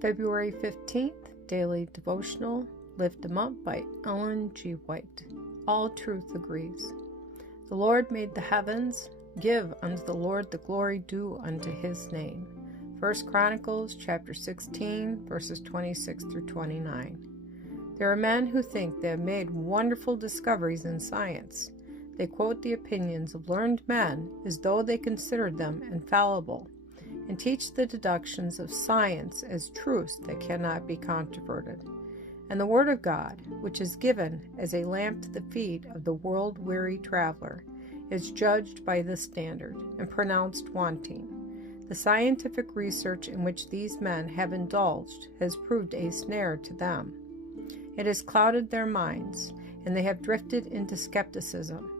February 15th, Daily Devotional, Lift 'em Up by Ellen G. White. All truth agrees. The Lord made the heavens. Give unto the Lord the glory due unto his name. 1 Chronicles chapter 16, verses 26 through 29. There are men who think they have made wonderful discoveries in science. They quote the opinions of learned men as though they considered them infallible, and teach the deductions of science as truths that cannot be controverted. And the Word of God, which is given as a lamp to the feet of the world-weary traveler, is judged by this standard and pronounced wanting. The scientific research in which these men have indulged has proved a snare to them. It has clouded their minds, and they have drifted into skepticism.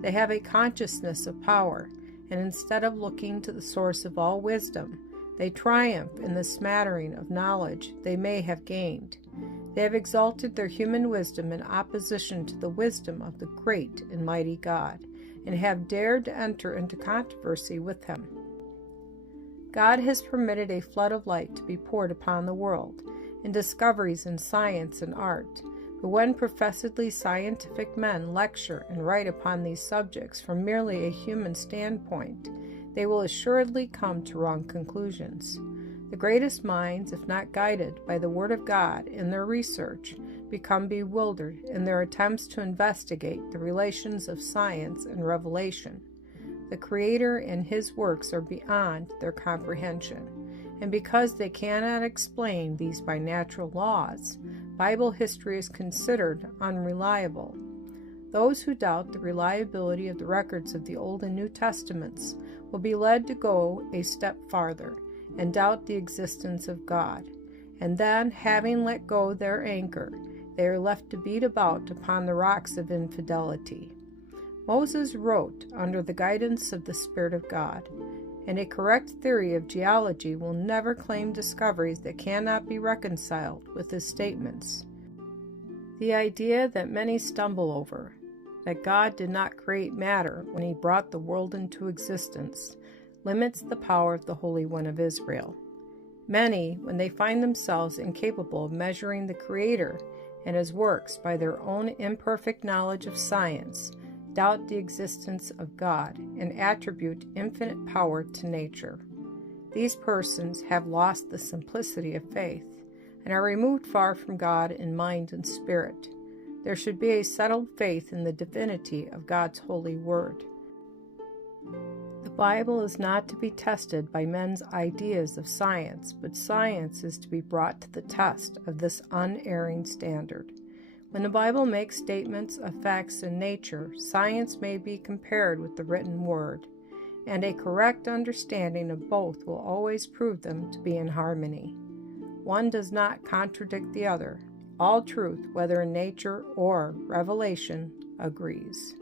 They have a consciousness of power, and instead of looking to the source of all wisdom, they triumph in the smattering of knowledge they may have gained. They have exalted their human wisdom in opposition to the wisdom of the great and mighty God, and have dared to enter into controversy with him. God has permitted a flood of light to be poured upon the world, in discoveries in science and art. But when professedly scientific men lecture and write upon these subjects from merely a human standpoint, they will assuredly come to wrong conclusions. The greatest minds, if not guided by the Word of God in their research, become bewildered in their attempts to investigate the relations of science and revelation. The Creator and His works are beyond their comprehension, and because they cannot explain these by natural laws, Bible history is considered unreliable. Those who doubt the reliability of the records of the Old and New Testaments will be led to go a step farther and doubt the existence of God, and then, having let go their anchor, they are left to beat about upon the rocks of infidelity. Moses wrote under the guidance of the Spirit of God, and a correct theory of geology will never claim discoveries that cannot be reconciled with his statements. The idea that many stumble over, that God did not create matter when he brought the world into existence, limits the power of the Holy One of Israel. Many, when they find themselves incapable of measuring the Creator and his works by their own imperfect knowledge of science, doubt the existence of God and attribute infinite power to nature. These persons have lost the simplicity of faith and are removed far from God in mind and spirit. There should be a settled faith in the divinity of God's holy word. The Bible is not to be tested by men's ideas of science, but science is to be brought to the test of this unerring standard. When the Bible makes statements of facts in nature, science may be compared with the written word, and a correct understanding of both will always prove them to be in harmony. One does not contradict the other. All truth, whether in nature or revelation, agrees.